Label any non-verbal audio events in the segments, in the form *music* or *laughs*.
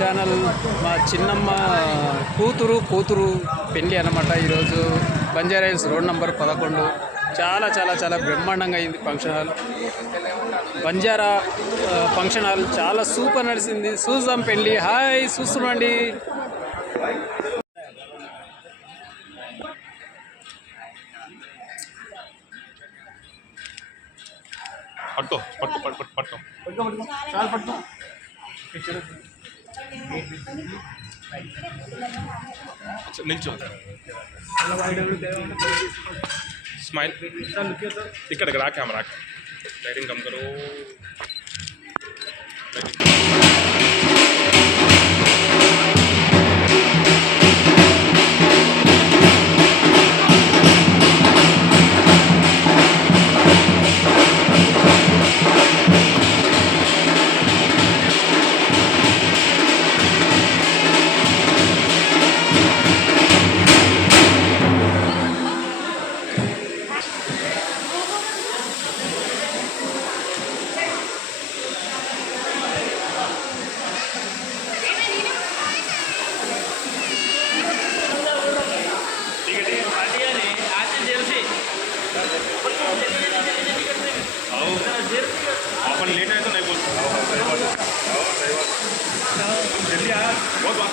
Channel మా చిన్నమ్మ కూతురు కూతురు పెళ్ళి అనమాట ఈరోజు బంజారా హిల్స్ రోడ్ నంబర్ పదకొండు. చాలా చాలా చాలా బ్రహ్మాండంగా అయింది function hall. Banjara function hall చాలా సూపర్ నడిచింది చూద్దాం పెళ్ళి. హాయ్ చూస్తున్నాండి. పట్టుకో పట్టు పట్టు పట్టు. పట్టు. నిల్చో. స్మైల్. ఇక్కడికి రా కెమెరా. లైటింగ్ కమ్ కरो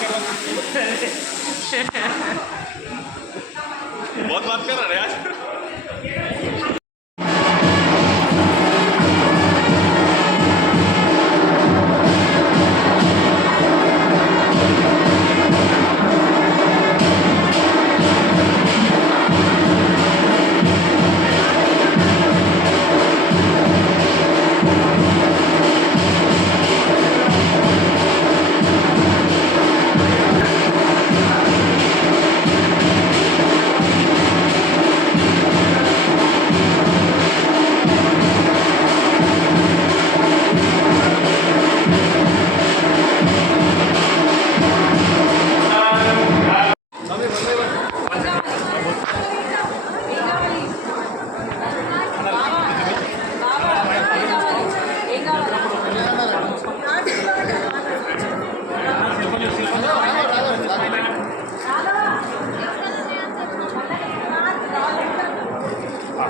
*laughs* बहुत बात कर रहा बहुत